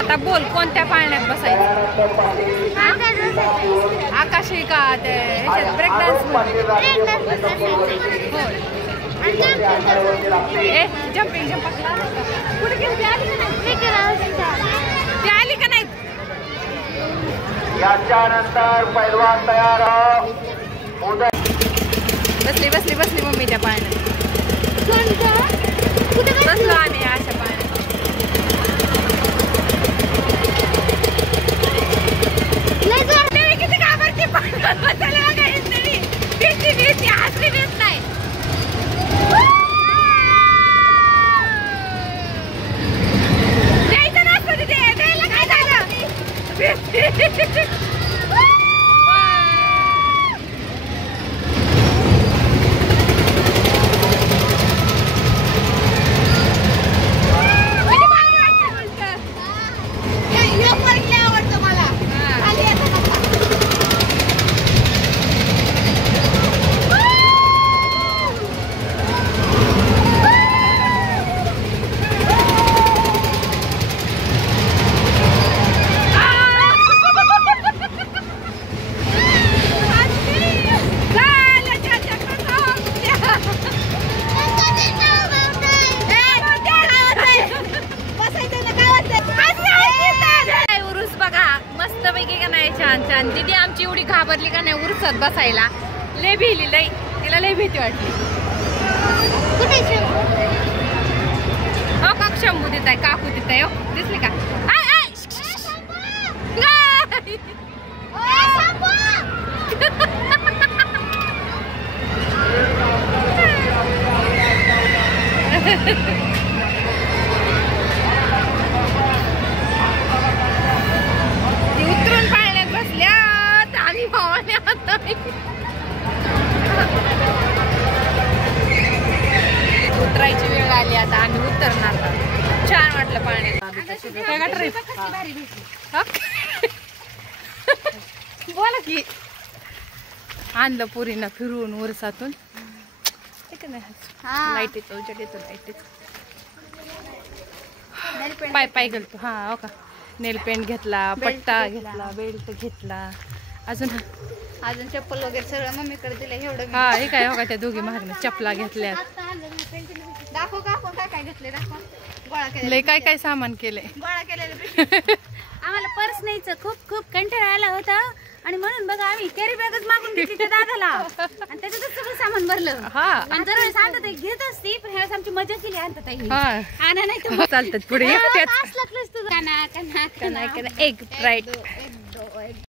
आता बोल कोणत्या पाळण्यात बसायचं? आकाशी का ते ब्रेक डान्स जम्पिंग कुठे गेली? आली का नाही? याच्यानंतर पैलवान तयार. बसली बसली बसली मम्मी त्या पाळण्यात. बसलो आम्ही अशा पाळण्यात. किती घाबरते हसली भेट नाही. द्यायचं नसतं तिथे, द्यायला काय झालं? छान छान. दीदी आमची एवढी घाबरली का नाही उरसत बसायला. लय भिली लय, तिला लय भीती वाटली. हो का शंभू देत आहे, काकू देत आहे. हो दिसली का? उतरून पाळण्यात बसल्या आम्ही भावाने आता उतरायची वेळ आली. आता आम्ही उतरणार. छान वाटलं पाण्यात. बोला की आणलं पुरीना फिरून उरसातून. लाईटीच उजेड येतो. लाईटीच पाय पाय घालतो. हा हो का. नेल पेंट घेतला, पट्टा घेतला, बेल्ट घेतला. अजून चप्पल वगैरे सगळं मम्मीकडे दिलं एवढं. हा हे काय हो का त्या दोघी महाराज चपला घेतल्या. दाखव का काय काय घेतले? दाखव. गोळा केले. लय काय काय सामान केलंय. गोळा केलेलं. आम्हाला पर्स न्यायचं खूप कंटाळा आला होता आणि म्हणून बघा आम्ही कॅरी बॅगच मागून घेतली त्या दादाला आणि त्याच्यातच सगळं सामान भरलं. आणि दरवेळेस आणतात घेत असते, पण ह्यावेळेस आमची मजा केली. आणतात आणा नाही तर चालतात पुढे एकट्याच. एक राईट.